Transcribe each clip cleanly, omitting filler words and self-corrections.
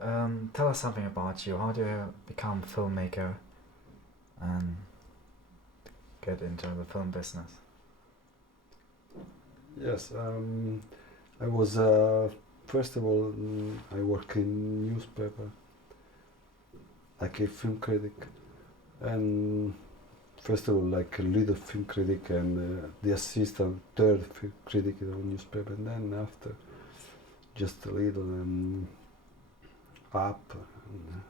Tell us something about you. How do you become a filmmaker and get into the film business? Yes, I was first of all I work in newspaper like a film critic, and first of all like a little film critic and the assistant third film critic on newspaper, and then after just a little up and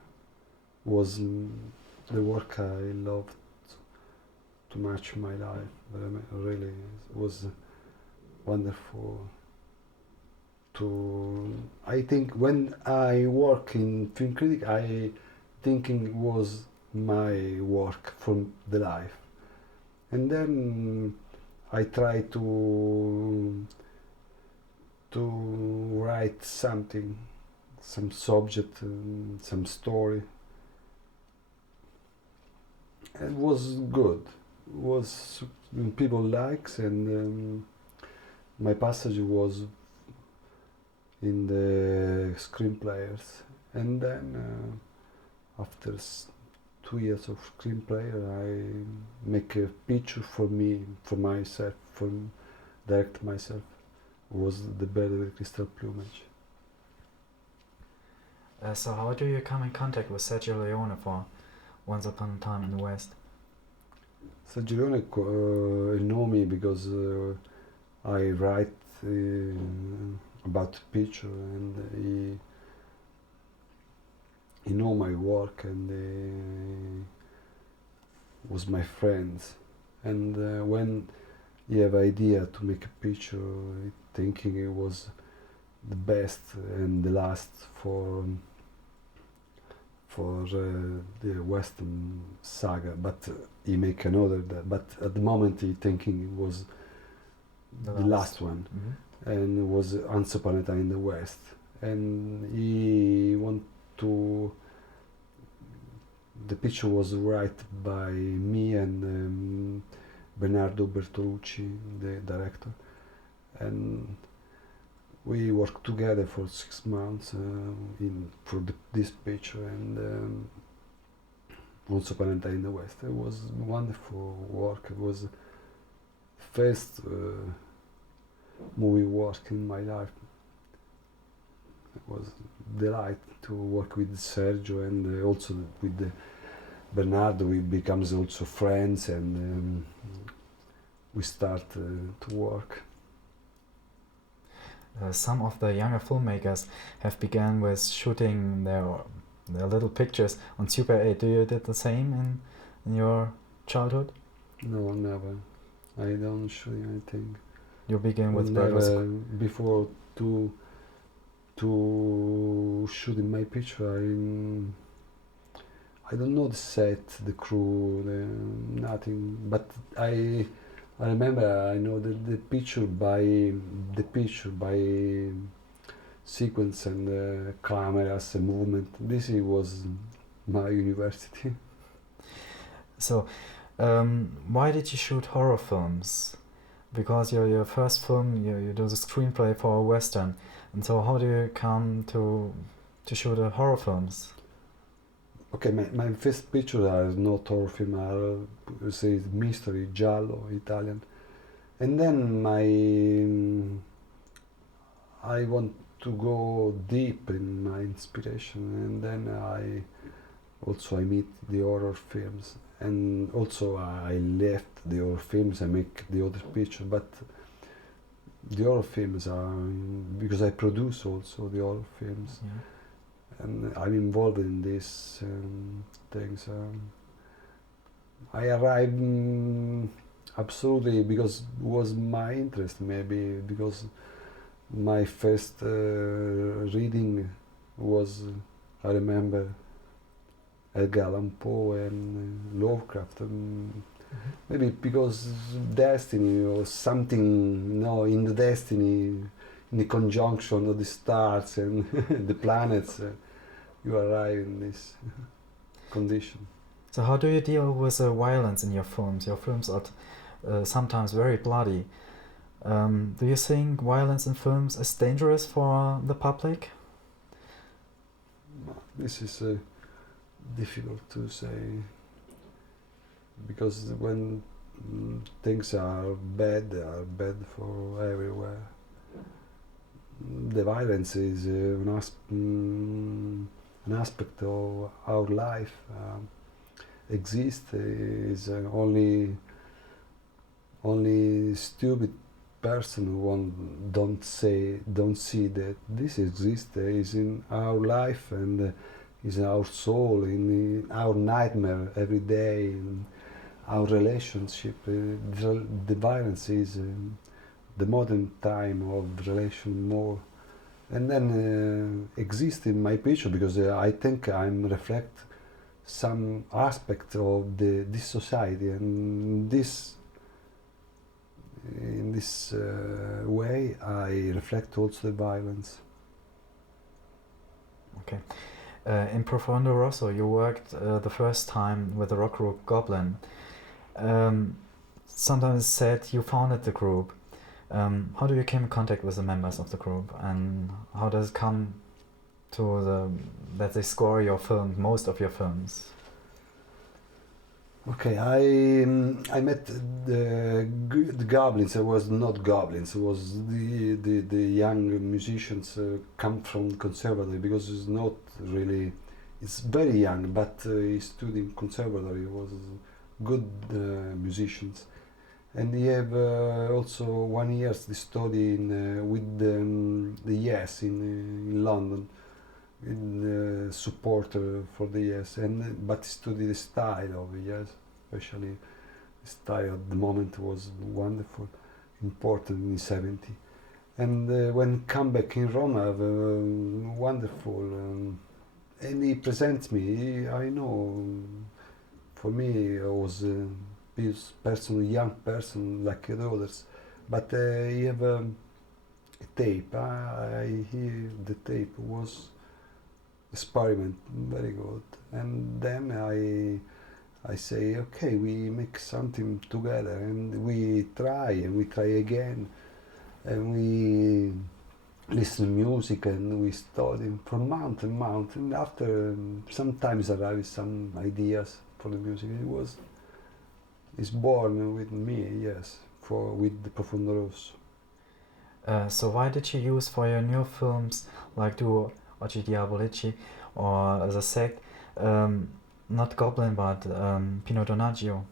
was the work I loved too much in my life. Really, it was wonderful to. I think when I work in film critic, I thinking it was my work from the life, and then I try to write something, some subject, some story. It was good. It was people likes, and my passage was in the screenplayers, and then after 2 years of screenplay, I make a picture for me, for myself, for direct myself. Was the bird with crystal plumage. So how do you come in contact with Sergio Leone for Once Upon a Time in the West? Sergio Leone know me because I write about picture, and he know my work, and was my friend. And when he have idea to make a picture, thinking it was the best and the last for the Western saga, but he make another. But at the moment, he thinking it was the last one, and it was Once Upon a Time in the West, and he want to. The picture was written by me and Bernardo Bertolucci, the director, and we worked together for 6 months for this picture, and Once Upon a Time in the West. It was wonderful work. It was first movie work in my life. It was delight to work with Sergio, and also with Bernardo. We becomes also friends, and we start to work. Some of the younger filmmakers have begun with shooting their little pictures on Super 8. Do you did the same in your childhood? No, never. I don't shoot anything. You begin with never before to shoot in my picture. I don't know the set, the crew, nothing. But I remember I know the picture by sequence and cameras and movement. This was my university. So, why did you shoot horror films? Because your first film, you do the screenplay for a western, and so how do you come to shoot horror films? Okay, my first picture are not horror film, are say mystery, giallo, Italian, and then I want to go deep in my inspiration, and then I meet the horror films, and also I left the horror films. I make the other picture, but the horror films are because I produce also the horror films. Yeah. And I'm involved in these things. I arrived absolutely because it was my interest, maybe because my first reading was, I remember, Edgar Allan Poe and Lovecraft. Maybe because destiny or something, in the destiny, in the conjunction of the stars and the planets, you arrive in this condition. So how do you deal with violence in your films? Your films are sometimes very bloody. Do you think violence in films is dangerous for the public? This is difficult to say because when things are bad, they are bad for everywhere. The violence is an aspect of our life. Exists is only stupid person who don't see that this exists is in our life and is in our soul, in our nightmare every day, in our relationship. The violence is the modern time of relation more, and then exist in my picture because I think I'm reflect some aspect of this society, and in this way I reflect also the violence. Okay. In Profondo Rosso, you worked the first time with the rock group Goblin. Sometimes said you founded the group. How do you came in contact with the members of the group, and how does it come to that they score your film, most of your films? Okay, I met the goblins. It was not goblins. It was the young musicians come from conservatory because it's not really. It's very young, but he studied in conservatory. He was good musicians, and he have also 1 year the study in with the Yes in London, in support for the Yes, and but study the style of Yes, especially the style at the moment was wonderful, important in the 70s. And when come back in Rome, wonderful, and he presents me. I know, for me, I was this person, young person like the others, but he have a tape. I hear the tape was experiment very good, and then I say okay, we make something together, and we try again, and we listen music, and we study from month and month, and after sometimes arrive some ideas for the music. It's born with me, yes, with the Profondo Rosso. So why did you use for your new films like Duo Oggi Diabolici or The Sect, not Goblin but Pino Donaggio?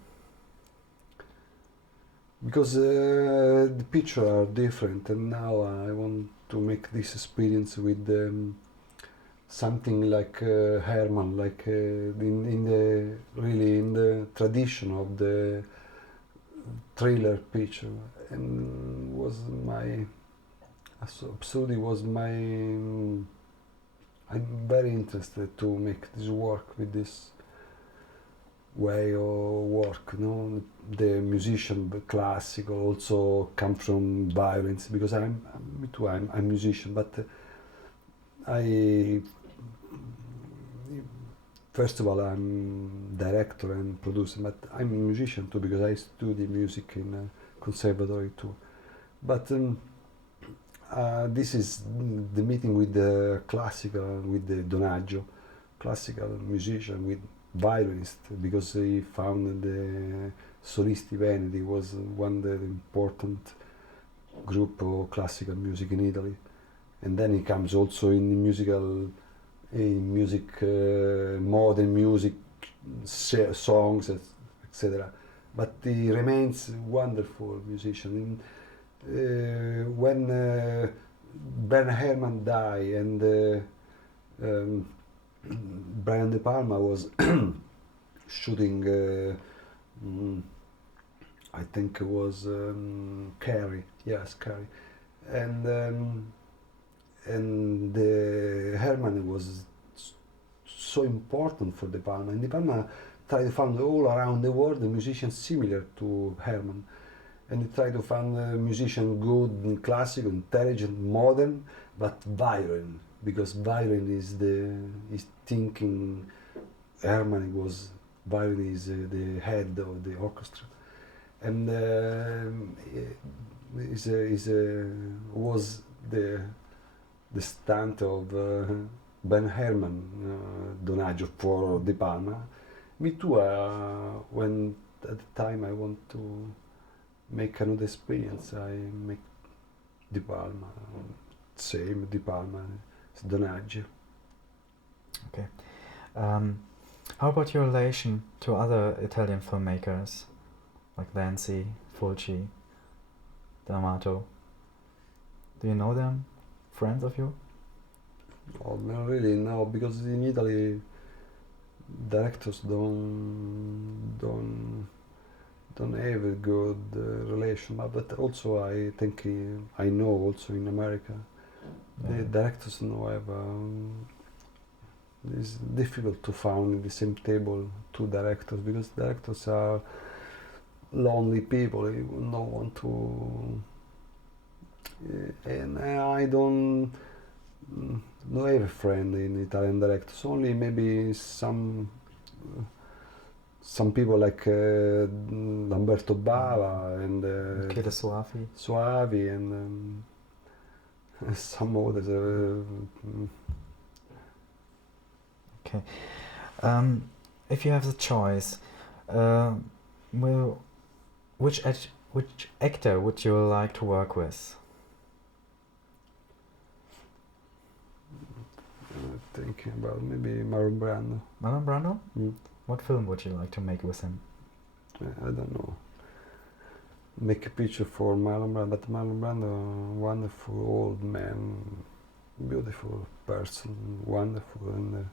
Because the pictures are different, and now I want to make this experience with something like Herman, like in the tradition of the thriller picture, and was my absolutely was my. I'm very interested to make this work with this way of work. The musician, the classical, also come from violence because I'm me too. I'm a musician, but I first of all I'm director and producer, but I'm a musician too because I study music in a conservatory too. But this is the meeting with the classical, with the Donaggio, classical musician with violinist, because he found the Solisti Veneti was one of the important group of classical music in Italy, and then he comes also in music, modern music, songs, etc. But he remains wonderful musician. When Bernard Herrmann died and Brian De Palma was shooting, I think it was Carrie, yes, Carrie, and Herman was so important for De Palma, and De Palma tried to find all around the world a musician similar to Herman, and he tried to find a musician good, classical, intelligent, modern, but violent, because violin is thinking. Herman was violin is the head of the orchestra, and was the stunt of Ben Herman Donaggio for De Palma. Me too. When at the time I want to make another experience, I make De Palma. Same De Palma, Donaggio. Okay. How about your relation to other Italian filmmakers like Lanzi, Fulci, D'Amato? Do you know them? Friends of you? Oh, not really, no, because in Italy directors don't have a good relation. But also I think I know also in America the Yeah. directors now have. It's difficult to find in the same table two directors because directors are lonely people. You no want to, and I don't have a friend in Italian directors. Only maybe some people like Lamberto Bava and Michele Soavi. Soavi and some others. Okay. If you have the choice, will which actor would you like to work with? Thinking about maybe Marlon Brando. Marlon Brando? Mm. What film would you like to make with him? I don't know. Make a picture for Marlon Brando, but Marlon Brando, wonderful old man, beautiful person, wonderful and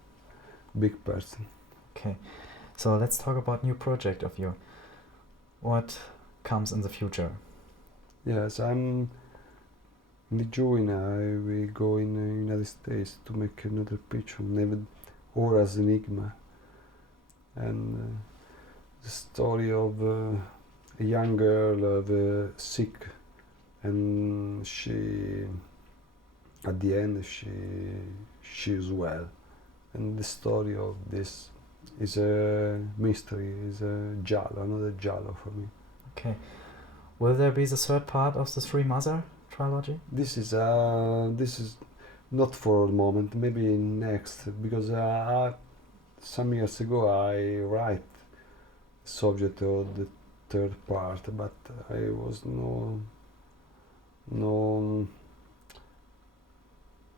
big person. Okay, so let's talk about new project of you. What comes in the future? Yes, I'm in June. I will go in the United States to make another picture named Aura's Enigma, and the story of a young girl sick, and she at the end she is well, and the story of this is a mystery, is a giallo, another giallo for me. Okay, will there be the third part of the Three Mother trilogy? This is not for the moment, maybe next, because some years ago I write subject of the third part, but I was no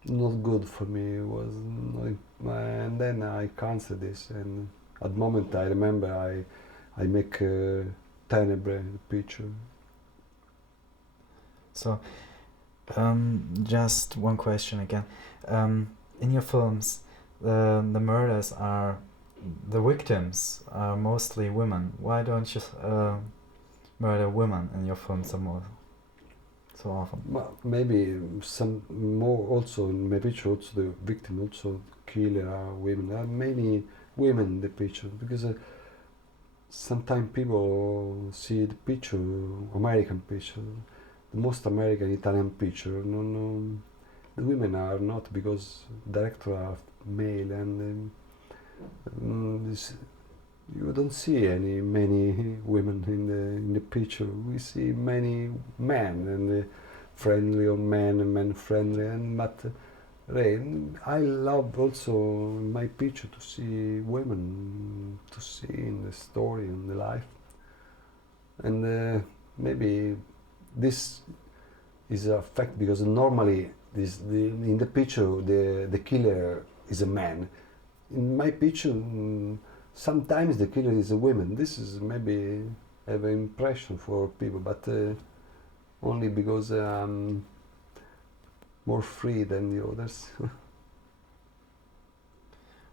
not good for me. It was not, and then I cancelled this. And at the moment I remember I make Tenebre picture. So, just one question again. In your films, the murders are the victims are mostly women. Why don't you murder women in your films so often? Well, maybe some more also in my picture. Also the victim, also killer are women. There are many women in the picture because sometimes people see the picture, American picture, the most American Italian picture. No, the women are not because director are male and you don't see many women in the picture. We see many men and friendly or men and men friendly and but I love also in my picture to see women to see in the story and the life and maybe this is a fact because normally in the picture the killer is a man. In my picture sometimes the killer is a woman. This is maybe have an impression for people, but only because I'm more free than the others.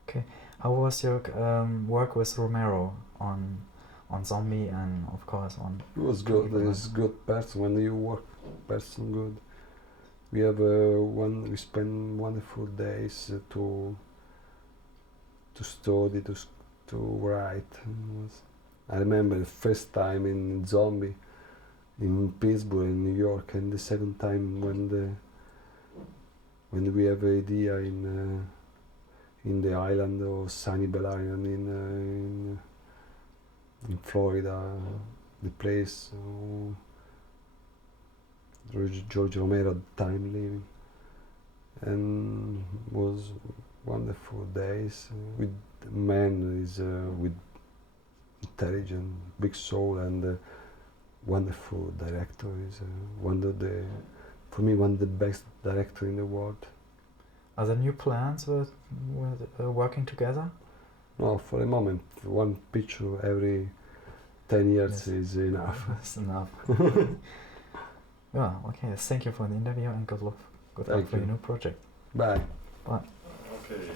Okay, how was your work with Romero on Zombie and of course on? It was good. It's good person when you work person good. We have we spend wonderful days to study to write. I remember the first time in Zombie in Pittsburgh in New York, and the second time when we have an idea in the island of Sanibel Island in Florida, the place George Romero at the time living, and was wonderful days with a man is with intelligent, big soul, and wonderful director. Is one of the, for me, one of the best director in the world. Are there new plans with working together? No, for the moment, one picture every 10 years Yes. is enough. That's enough. Yeah, okay. Thank you for the interview and good luck. Good luck Thank for your you. new project. Bye. Bye. Okay.